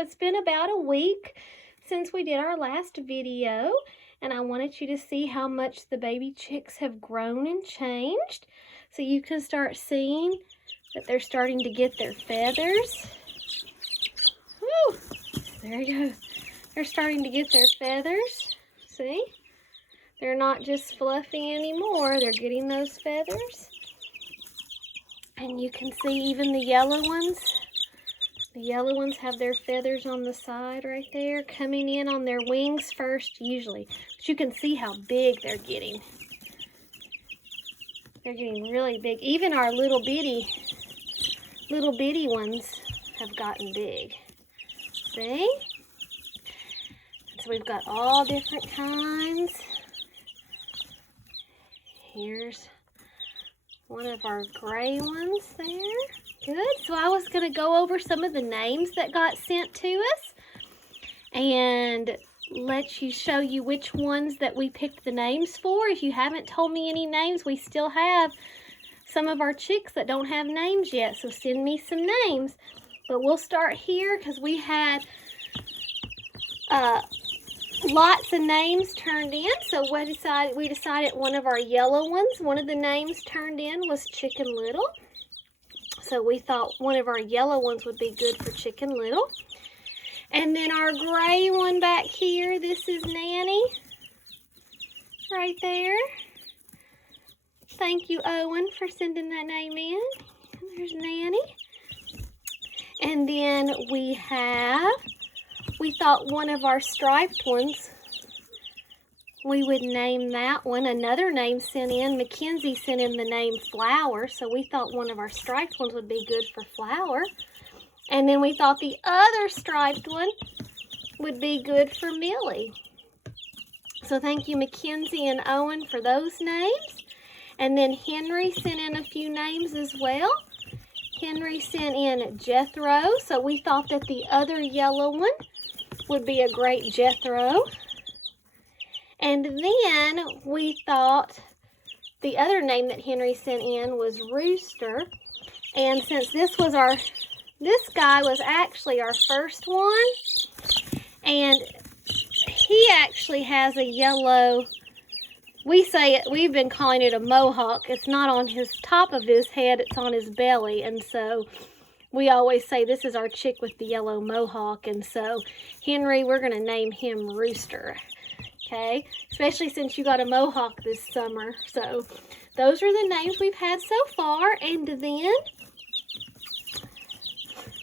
it's been about a week since we did our last video, and I wanted you to see how much the baby chicks have grown and changed. So you can start seeing that they're starting to get their feathers. Woo! There you go. They're starting to get their feathers. See? They're not just fluffy anymore. They're getting those feathers. And you can see even the yellow ones. The yellow ones have their feathers on the side right there, coming in on their wings first usually. But you can see how big they're getting. They're getting really big. Even our little bitty ones have gotten big. See? So we've got all different kinds. Here's one of our gray ones there. Good. So I was going to go over some of the names that got sent to us and show you which ones that we picked the names for. If you haven't told me any names, we still have some of our chicks that don't have names yet, so send me some names. But we'll start here because we had lots of names turned in. So we decided one of our yellow ones, one of the names turned in was Chicken Little. So we thought one of our yellow ones would be good for Chicken Little. And then our gray one back here, this is Nanny, right there. Thank you, Owen, for sending that name in. There's Nanny. And then we thought one of our striped ones, we would name that one. Another name sent in, Mackenzie sent in the name Flower, so we thought one of our striped ones would be good for Flower. And then we thought the other striped one would be good for Millie. So thank you, Mackenzie and Owen, for those names. And then Henry sent in a few names as well. Henry sent in Jethro, so we thought that the other yellow one would be a great Jethro. And then we thought the other name that Henry sent in was Rooster. And since this guy was actually our first one, and he actually has a yellow, we've been calling it a mohawk. It's not on his top of his head, it's on his belly. And so we always say this is our chick with the yellow mohawk. And so Henry, we're going to name him Rooster. Okay, especially since you got a mohawk this summer. So those are the names we've had so far. And then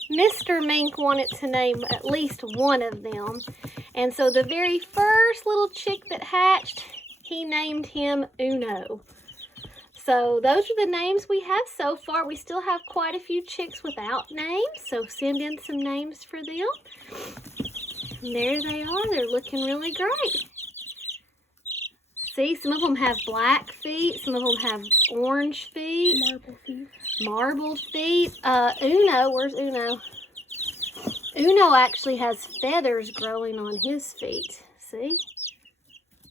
Mr. Mink wanted to name at least one of them. And so the very first little chick that hatched, he named him Uno. So those are the names we have so far. We still have quite a few chicks without names, so send in some names for them. And there they are. They're looking really great. See, some of them have black feet, some of them have orange feet. Marbled feet. Uno, where's Uno? Uno actually has feathers growing on his feet. See?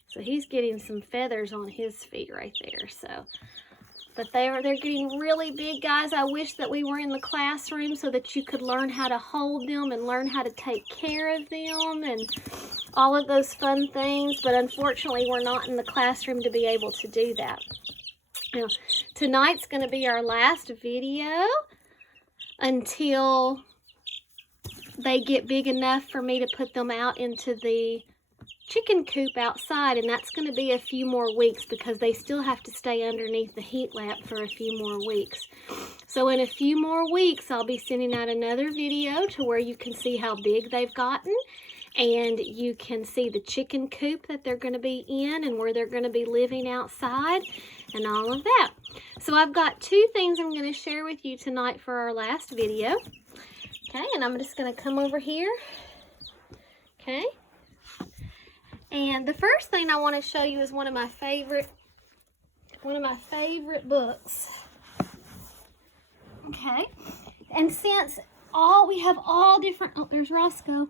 So he's getting some feathers on his feet right there. So, but they're getting really big, guys. I wish that we were in the classroom so that you could learn how to hold them and learn how to take care of them and all of those fun things. But unfortunately, we're not in the classroom to be able to do that. Now, tonight's going to be our last video until they get big enough for me to put them out into the chicken coop outside, and that's going to be a few more weeks because they still have to stay underneath the heat lamp for a few more weeks. So in a few more weeks, I'll be sending out another video to where you can see how big they've gotten, and you can see the chicken coop that they're going to be in and where they're going to be living outside and all of that. So I've got two things I'm going to share with you tonight for our last video. Okay, and I'm just going to come over here. Okay. And the first thing I want to show you is one of my favorite books. Okay. And since we have all different, oh, there's Roscoe.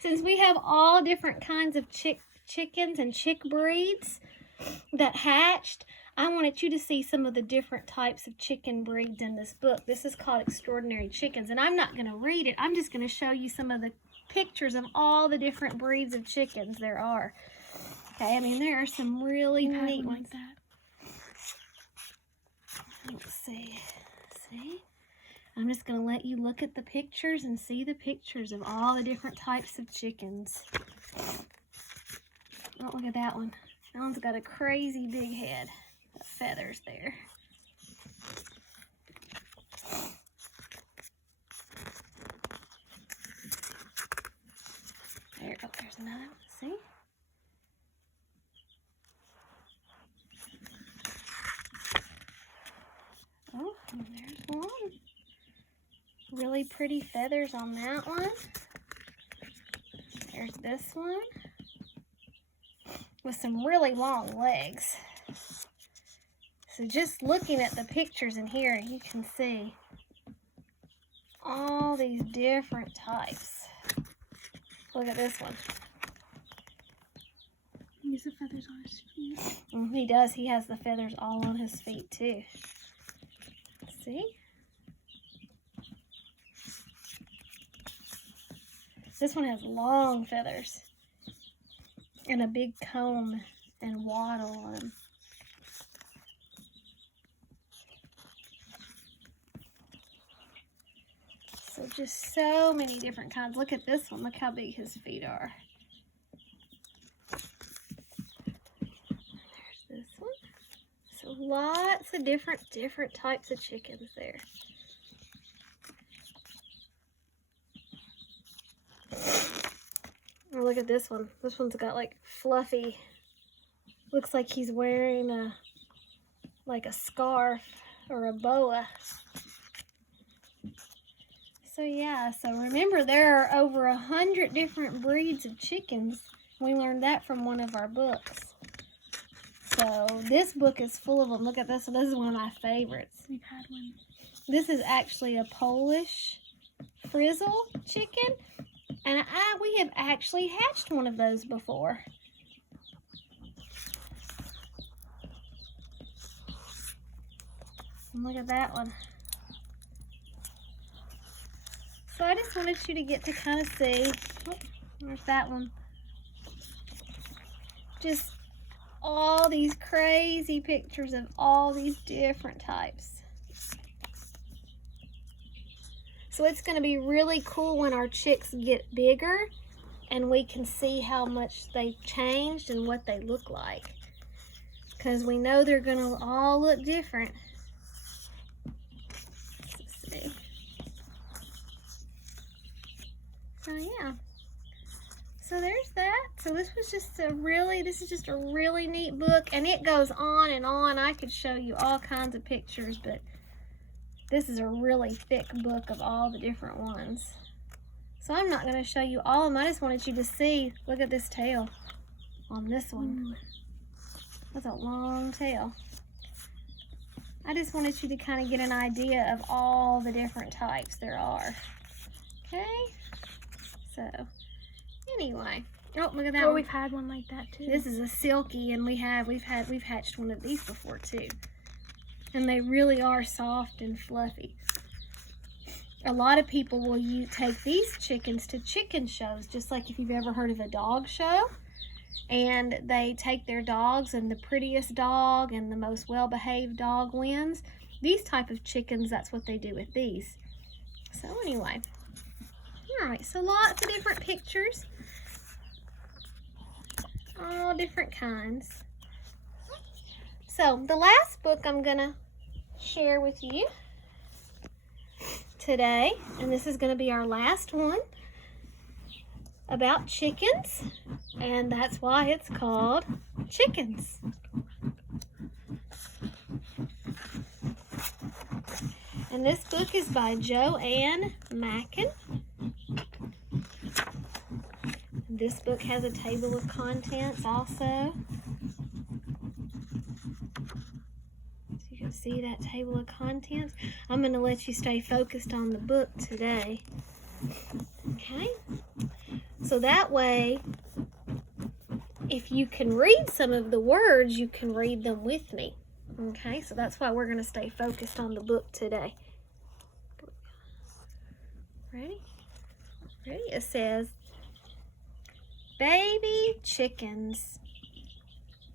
Since we have all different kinds of chickens and chick breeds that hatched, I wanted you to see some of the different types of chicken breeds in this book. This is called Extraordinary Chickens, and I'm not going to read it. I'm just going to show you some of the pictures of all the different breeds of chickens there are. Okay, I mean, there are some really neat ones. Like that. Let's see. See? I'm just going to let you look at the pictures and see the pictures of all the different types of chickens. Oh, look at that one. That one's got a crazy big head. Got feathers there. There's another one. See? Oh, and there's one. Really pretty feathers on that one. There's this one with some really long legs. So just looking at the pictures in here, you can see all these different types. Look at this one. He has the feathers on his feet. He does. He has the feathers all on his feet too. See? This one has long feathers and a big comb and wattle on them. So just so many different kinds. Look at this one. Look how big his feet are. There's this one. So lots of different types of chickens there. Oh, look at this one. This one's got like fluffy, looks like he's wearing like a scarf or a boa. So yeah, so remember there are over 100 different breeds of chickens. We learned that from one of our books. So this book is full of them. Look at this one. This is one of my favorites. We've had one. This is actually a Polish frizzle chicken. And we have actually hatched one of those before. And look at that one. So I just wanted you to get to kind of see, oh, there's that one. Just all these crazy pictures of all these different types. So it's going to be really cool when our chicks get bigger and we can see how much they've changed and what they look like. Because we know they're going to all look different. Let's see. So yeah. So there's that. So this is just a really neat book, and it goes on and on. I could show you all kinds of pictures, but this is a really thick book of all the different ones. So I'm not going to show you all of them. I just wanted you to see. Look at this tail on this one. That's a long tail. I just wanted you to kind of get an idea of all the different types there are. Okay? So, anyway. Oh, look at that one. We've had one like that too. This is a silky, and we've hatched one of these before too. And they really are soft and fluffy. A lot of people will take these chickens to chicken shows, just like if you've ever heard of a dog show. And they take their dogs, and the prettiest dog and the most well-behaved dog wins. These type of chickens, that's what they do with these. So anyway. Alright, so lots of different pictures. All different kinds. So, the last book I'm going to share with you today, and this is going to be our last one, about chickens, and that's why it's called Chickens. And this book is by Joanne Mackin. This book has a table of contents also. See that table of contents? I'm going to let you stay focused on the book today. Okay? So that way, if you can read some of the words, you can read them with me. Okay, so that's why we're going to stay focused on the book today. Ready? Ready? It says, baby chickens,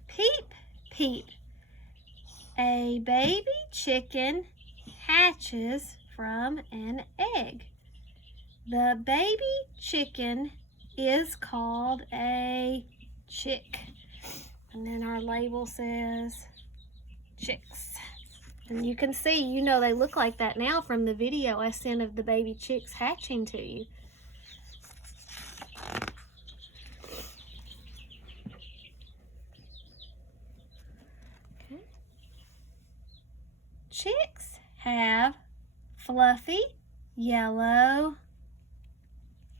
peep, peep. A baby chicken hatches from an egg. The baby chicken is called a chick. And then our label says chicks. And you can see, you know, they look like that now from the video I sent of the baby chicks hatching to you. Okay. Chicks have fluffy yellow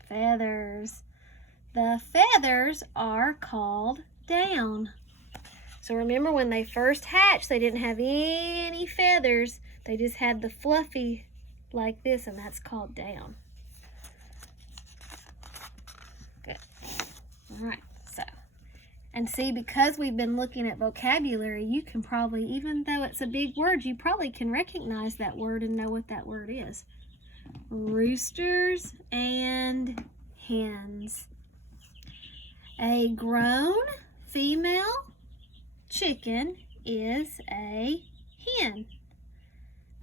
feathers. The feathers are called down. So remember, when they first hatched, they didn't have any feathers. They just had the fluffy like this, and that's called down. Good. All right, so. And see, because we've been looking at vocabulary, you can probably, even though it's a big word, you probably can recognize that word and know what that word is. Roosters and hens. A grown female chicken is a hen.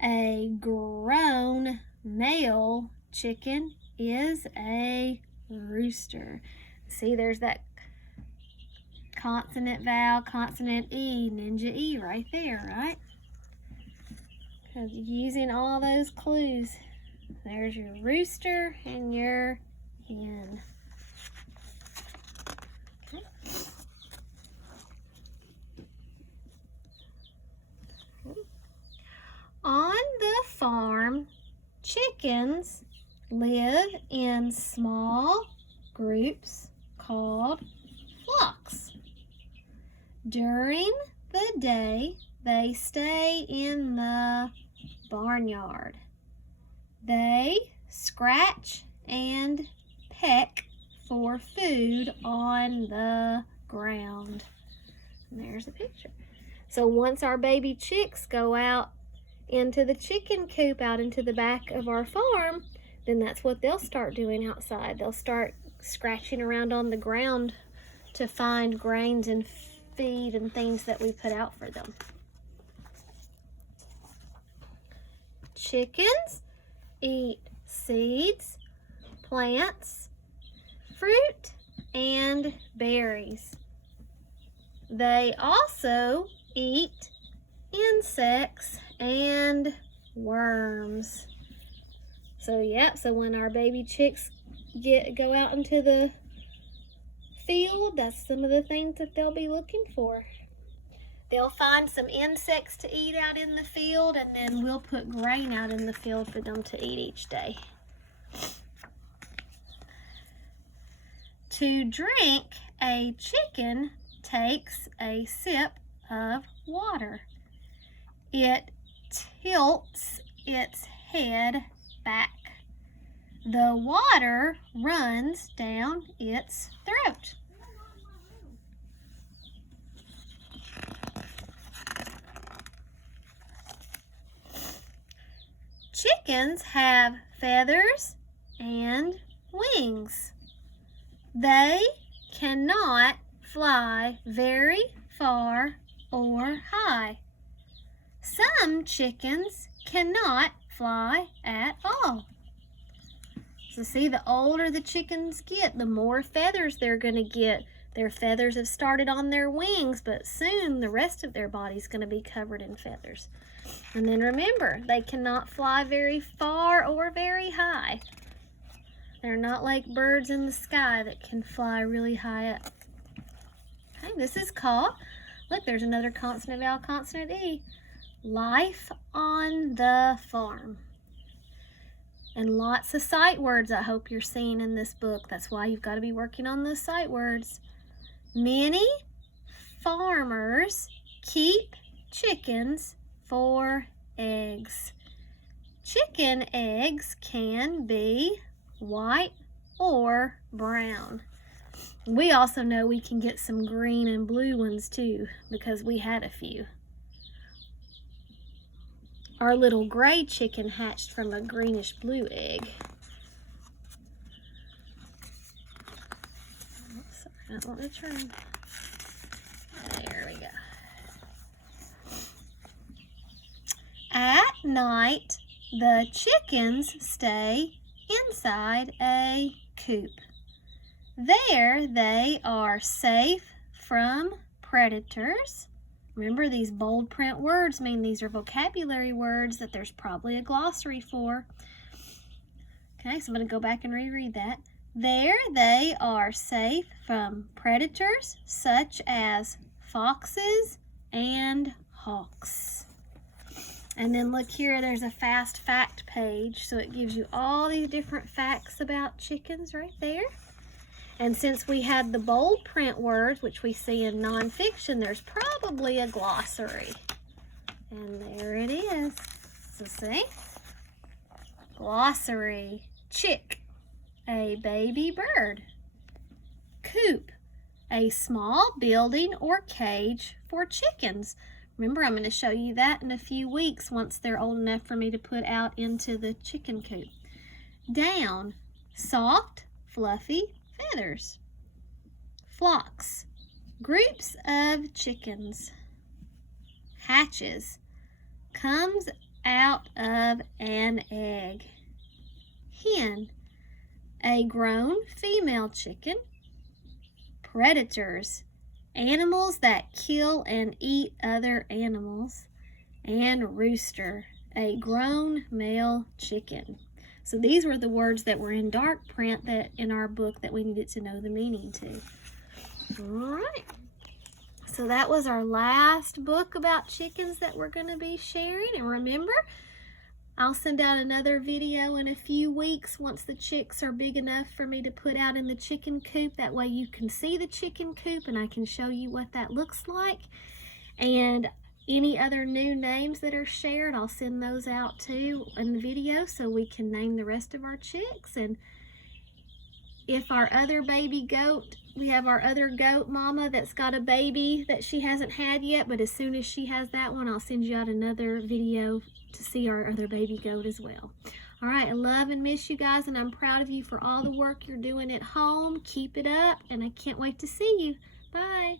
A grown male chicken is a rooster. See, there's that consonant vowel, consonant E, ninja E right there, right? Because using all those clues. There's your rooster and your hen. Okay. On the farm, chickens live in small groups called flocks. During the day, they stay in the barnyard. They scratch and peck for food on the ground. And there's a picture. So once our baby chicks go out into the chicken coop, out into the back of our farm, then that's what they'll start doing outside. They'll start scratching around on the ground to find grains and feed and things that we put out for them. Chickens eat seeds, plants, fruit, and berries. They also eat insects and worms. So so when our baby chicks go out into the field, that's some of the things that they'll be looking for. They'll find some insects to eat out in the field, and then we'll put grain out in the field for them to eat each day. To drink, a chicken takes a sip of water. It tilts its head back. The water runs down its throat. Chickens have feathers and wings. They cannot fly very far or high. Some chickens cannot fly at all. So see, the older the chickens get, the more feathers they're going to get. Their feathers have started on their wings, but soon the rest of their body's going to be covered in feathers. And then remember, they cannot fly very far or very high. They're not like birds in the sky that can fly really high up. Okay, this is called, look, there's another consonant vowel, consonant E. Life on the farm. And lots of sight words I hope you're seeing in this book. That's why you've got to be working on those sight words. Many farmers keep chickens for eggs. Chicken eggs can be white or brown. We also know we can get some green and blue ones too, because we had a few. Our little gray chicken hatched from a greenish blue egg. Oops, sorry, I don't want to turn. There we go. At night, the chickens stay inside a coop. There they are safe from predators. Remember, these bold print words mean these are vocabulary words that there's probably a glossary for. Okay, so I'm going to go back and reread that. There they are safe from predators such as foxes and hawks. And then look here, there's a fast fact page, so it gives you all these different facts about chickens right there. And since we had the bold print words, which we see in nonfiction, there's probably a glossary. And there it is. So see? Glossary. Chick, a baby bird. Coop, a small building or cage for chickens. Remember, I'm going to show you that in a few weeks once they're old enough for me to put out into the chicken coop. Down, soft, fluffy feathers. Flocks, groups of chickens. Hatches, comes out of an egg. Hen, a grown female chicken. Predators, animals that kill and eat other animals. And rooster, a grown male chicken. So these were the words that were in dark print that in our book that we needed to know the meaning to. All right. So that was our last book about chickens that we're going to be sharing. And remember, I'll send out another video in a few weeks once the chicks are big enough for me to put out in the chicken coop. That way you can see the chicken coop and I can show you what that looks like. And any other new names that are shared, I'll send those out too in the video so we can name the rest of our chicks. And if our other baby goat, we have our other goat mama that's got a baby that she hasn't had yet, but as soon as she has that one, I'll send you out another video to see our other baby goat as well. All right, I love and miss you guys, and I'm proud of you for all the work you're doing at home. Keep it up, and I can't wait to see you. Bye.